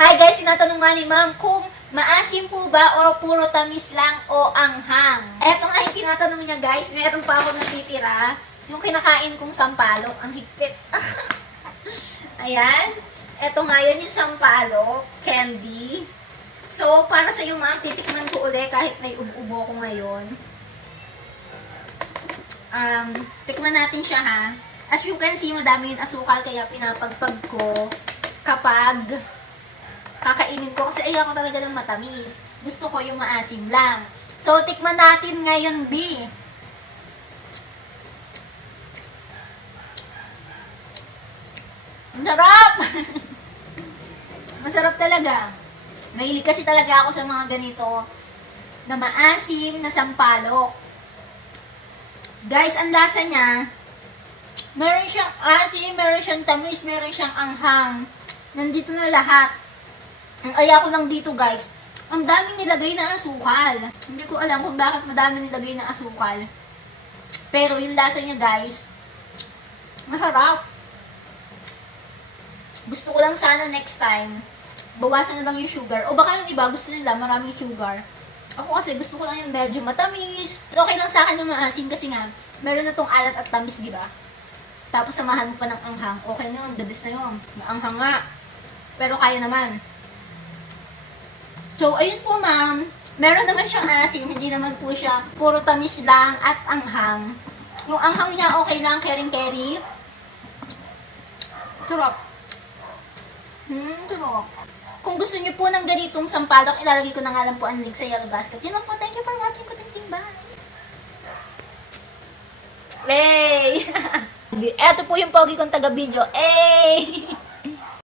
Hi guys, tinatanong nga ni ma'am kung maasim po ba o puro tamis lang o anghang. Eto nga yung tinatanong niya guys, meron pa ako natitira. Yung kinakain kong sampalok, ang higpit. Ayan. Eto nga yun yung sampalok, candy. So, para sa iyo ma'am, titikman ko ulit kahit may ubo ko ngayon. Tikman natin siya ha. As you can see, madami yung asukal kaya pinapagpag ko kapag kakainin ko kasi ayaw ko talaga ng matamis. Gusto ko yung maasim lang. So, tikman natin ngayon, di. Ang sarap! Masarap talaga. Mahilig kasi talaga ako sa mga ganito na maasim na sampalok. Guys, ang lasa niya, meron siyang asim, meron siyang tamis, meron siyang anghang. Nandito na lahat. Ang aya ko lang dito guys, ang daming nilagay na asukal. Hindi ko alam kung bakit madami nilagay na asukal. Pero yung lasa niya guys, masarap. Gusto ko lang sana next time, bawasan na lang yung sugar. O baka yung iba gusto nila maraming sugar. Ako kasi gusto ko lang yung medyo matamis. Okay lang sa akin yung maasim kasi nga, meron na tong alat at tamis, di ba? Tapos samahan mo pa ng anghang. Okay na yun, the best na yun. Maanghang nga. Pero kaya naman. So, ayun po ma'am. Meron naman siyang asim. Hindi naman po siya puro tamis lang at anghang. Yung anghang niya okay lang, kering-keri. Sarap. Sarap. Kung gusto niyo po ng ganitong sampalok, ilalagay ko na nga lang po ang link sa yellow basket. Yun lang po. Thank you for watching. Kuting bye. Hey! Eto po yung pogi kong taga-video. Hey!